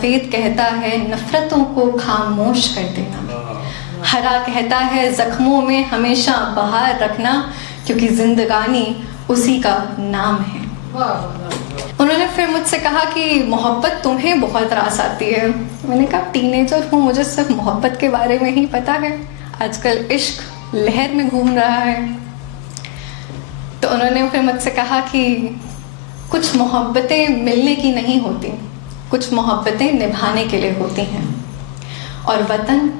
सफ़ेद कहता है नफ़रतों को खामोश कर देना, हरा कहता है ज़ख्मों में हमेशा बहार रखना, क्योंकि जिंदगानी उसी का नाम है। उन्होंने फिर मुझसे कहा कि मोहब्बत तुम्हें बहुत रास आती है। मैंने कहा टीनेजर हूँ, मुझे सिर्फ मोहब्बत के बारे में ही पता है, आजकल इश्क लहर में घूम रहा है। तो उन्होंने फिर मुझसे कहा कि कुछ मोहब्बतें मिलने की नहीं होती, कुछ मोहब्बतें निभाने के लिए होती हैं, और वतन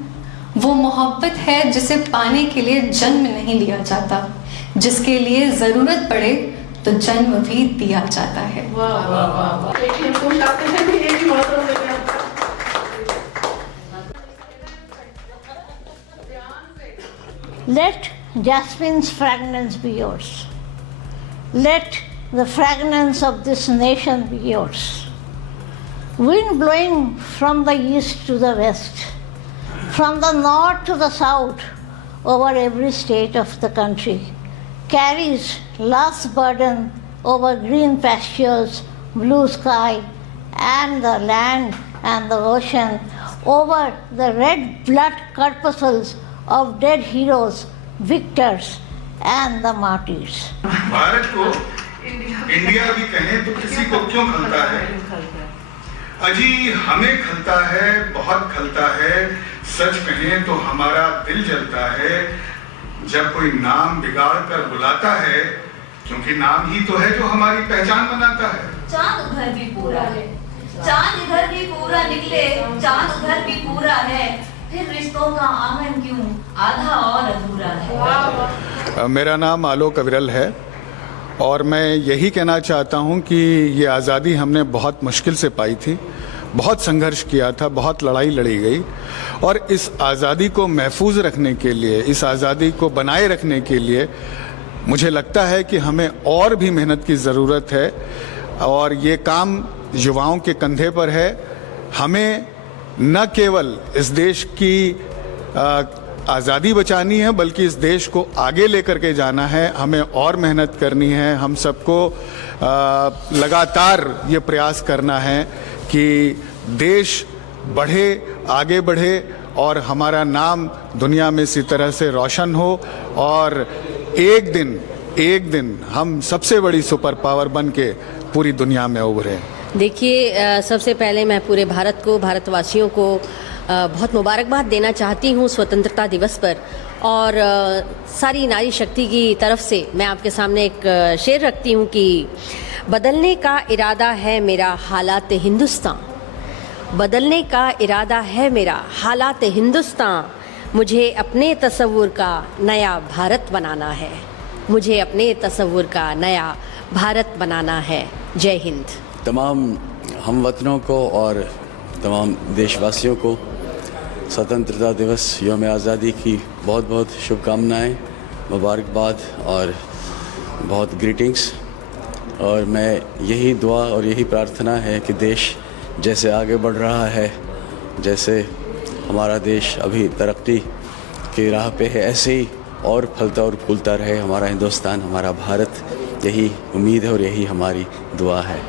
वो मोहब्बत है जिसे पाने के लिए जन्म नहीं लिया जाता, जिसके लिए ज़रूरत पड़े तो जन्म भी दिया जाता है। Let jasmine's fragrance be yours. Let the fragrance of this nation be yours. Wind blowing from the east to the west, from the north to the south, over every state of the country, carries love's burden over green pastures, blue sky, and the land and the ocean, over the red blood corpuscles of dead heroes, victors, and the martyrs. Bharat को India भी कहें तो किसी को क्यों खलता है? अजी हमें खलता है, बहुत खलता है। सच कहें तो हमारा दिल जलता है जब कोई नाम बिगाड़ कर बुलाता है, क्योंकि नाम ही तो है जो हमारी पहचान बनाता है। चांद उधर भी पूरा है, चांद इधर भी पूरा निकले, चांद उधर भी पूरा है, फिर रिश्तों का आंगन क्यों आधा और अधूरा है। मेरा नाम आलोक अविरल है और मैं यही कहना चाहता हूं कि ये आज़ादी हमने बहुत मुश्किल से पाई थी, बहुत संघर्ष किया था, बहुत लड़ाई लड़ी गई, और इस आज़ादी को महफूज रखने के लिए, इस आज़ादी को बनाए रखने के लिए मुझे लगता है कि हमें और भी मेहनत की ज़रूरत है, और ये काम युवाओं के कंधे पर है। हमें न केवल इस देश की आज़ादी बचानी है, बल्कि इस देश को आगे लेकर के जाना है। हमें और मेहनत करनी है, हम सबको लगातार ये प्रयास करना है कि देश बढ़े, आगे बढ़े, और हमारा नाम दुनिया में इसी तरह से रोशन हो, और एक दिन हम सबसे बड़ी सुपर पावर बन के पूरी दुनिया में उभरें। देखिए, सबसे पहले मैं पूरे भारत को, भारतवासियों को बहुत मुबारकबाद देना चाहती हूँ स्वतंत्रता दिवस पर, और सारी नारी शक्ति की तरफ से मैं आपके सामने एक शेर रखती हूँ कि बदलने का इरादा है मेरा हालात हिंदुस्तान, बदलने का इरादा है मेरा हालात हिंदुस्तान, मुझे अपने तसव्वुर का नया भारत बनाना है, मुझे अपने तसव्वुर का नया भारत बनाना है। जय हिंद। तमाम हमवतनों को और तमाम देशवासियों को स्वतंत्रता दिवस यौम आज़ादी की बहुत बहुत शुभकामनाएं, मुबारकबाद और बहुत ग्रीटिंग्स। और मैं यही दुआ और यही प्रार्थना है कि देश जैसे आगे बढ़ रहा है, जैसे हमारा देश अभी तरक्की की राह पे है, ऐसे ही और फलता और फूलता रहे हमारा हिंदुस्तान, हमारा भारत। यही उम्मीद है और यही हमारी दुआ है।